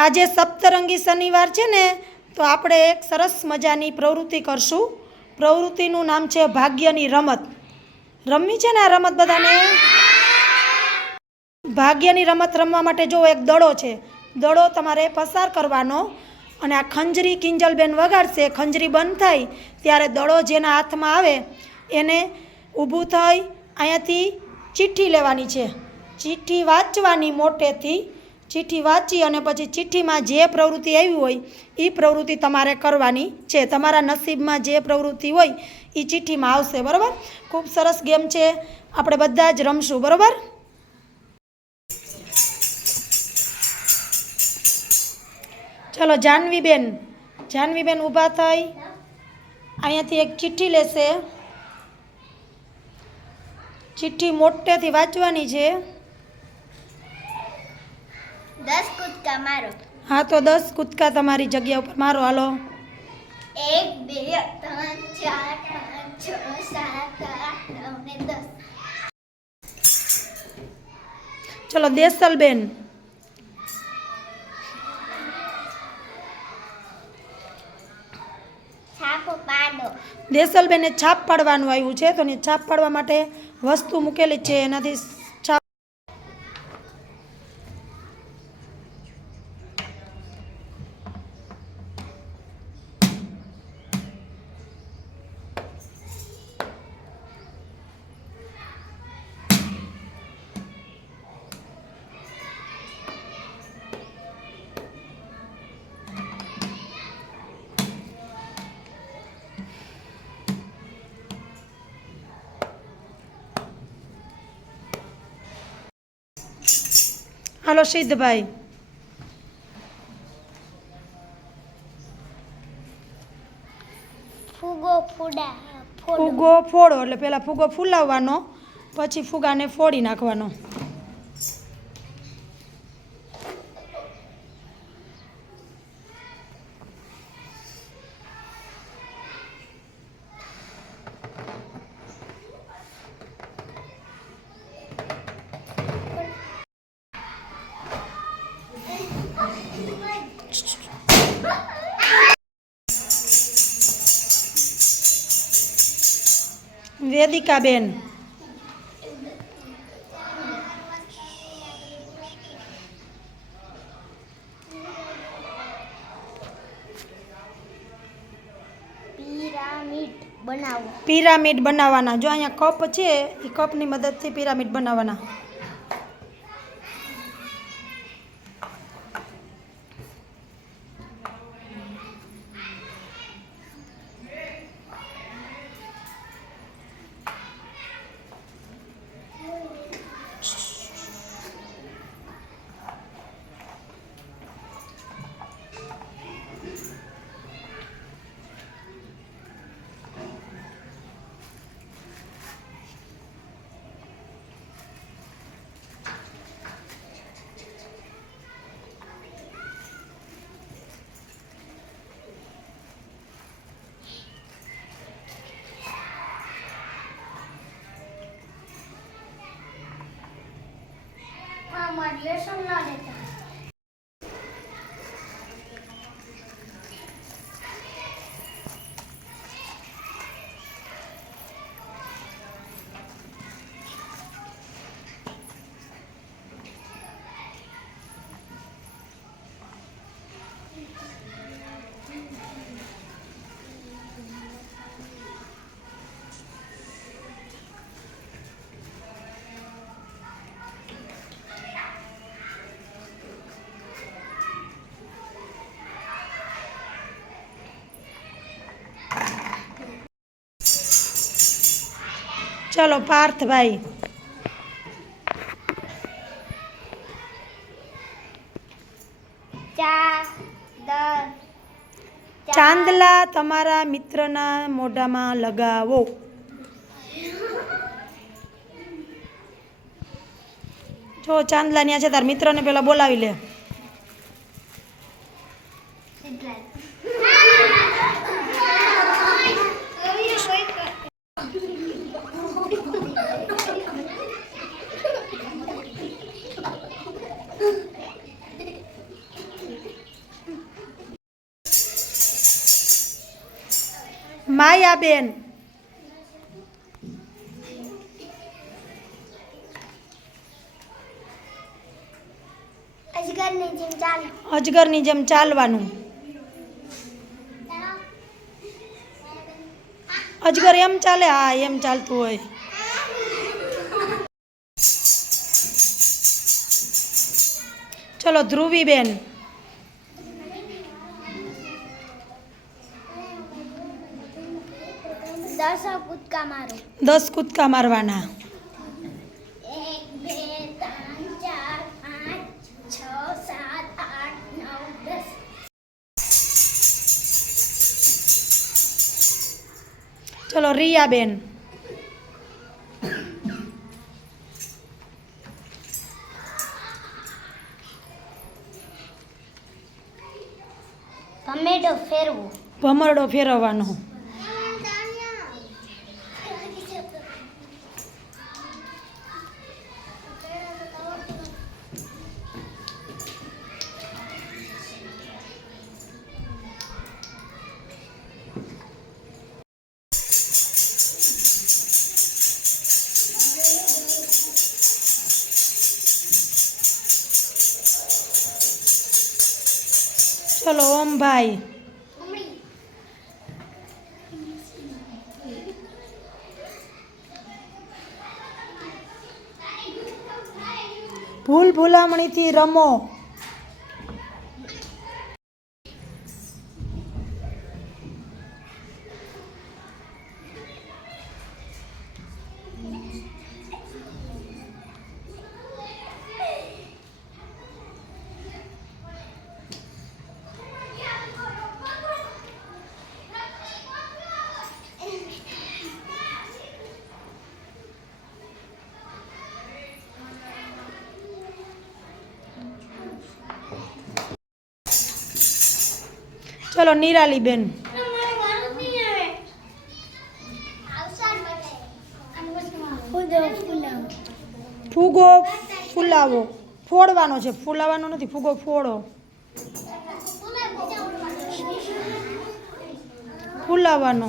આજે સપ્તરંગી શનિવાર છે ને, તો આપણે એક સરસ મજાની પ્રવૃત્તિ કરશું. પ્રવૃત્તિનું નામ છે ભાગ્યની રમત. રમવી છે ને આ રમત બધાને? ભાગ્યની રમત રમવા માટે જો એક દડો છે, દડો તમારે પસાર કરવાનો અને આ ખંજરી કિંજલબેન વગાડશે. ખંજરી બંધ થાય ત્યારે દડો જેના હાથમાં આવે એને ઊભું થઈ અહીંયાથી ચિઠ્ઠી લેવાની છે. ચિઠ્ઠી વાંચવાની મોટેથી. ચિઠ્ઠી વાંચી અને પછી ચિઠ્ઠીમાં જે પ્રવૃત્તિ આવી હોય એ પ્રવૃત્તિ તમારે કરવાની છે. તમારા નસીબમાં જે પ્રવૃત્તિ હોય એ ચિઠ્ઠીમાં આવશે. બરાબર? ખૂબ સરસ ગેમ છે, આપણે બધા જ રમશું. બરાબર? ચલો જાહ્નવીબેન ઊભા થઈ અહીંયાથી એક ચિઠ્ઠી લેશે. ચિઠ્ઠી મોટેથી વાંચવાની છે. 10 કૂદકા મારો. હા, તો 10 કૂદકા તમારી જગ્યા ઉપર મારો. હાલો. 1 2 3 4 5 6 7 8 9 ને 10. ચલો દેસલબેન. છાપો પાડો. દેસલબેને છાપ પાડવાનું આવ્યું છે, તો છાપ પાડવા માટે વસ્તુ મૂકેલી છે, એનાથી છાપ. હાલો સિદ્ધભાઈ. ફૂગો ફૂડા. ફૂગો ફોડો એટલે પહેલાં ફૂગો ફૂલાવવાનો, પછી ફુગાને ફોડી નાખવાનો. વેદિકાબેન. પિરામિડ બનાવવાના. જો અહીંયા કપ છે, એ કપની મદદથી પિરામિડ બનાવવાના. લેસન ના લેતા. ચલો પાર્થભાઈ. ચાંદલા તમારા મિત્રના મોઢામાં લગાવો. જો ચાંદલા ન્યા છે, તાર મિત્રને પેલા બોલાવી લે. માયાબેન. અજગરની જેમ ચાલો. અજગરની જેમ ચાલવાનું. અજગર એમ ચાલે? હા, એમ ચાલતું હોય. ચલો ધ્રુવીબેન. 10 કૂદકા મારો. 10 કૂદકા મારવાના. 1 2 3 4 5 6 7 8 9 10. ચલો રિયાબેન. ભમેડો ફેરવો. ભમરડો ફેરવવાનો. ચલો ઓમભાઈ. ભૂલ ભૂલામણીથી રમો. ચલો નિરાલીબેન. ફૂગો ફૂલાવો. ફોડવાનો છે, ફૂલાવાનો નથી. ફૂગો ફોડો. ફૂલાવાનો.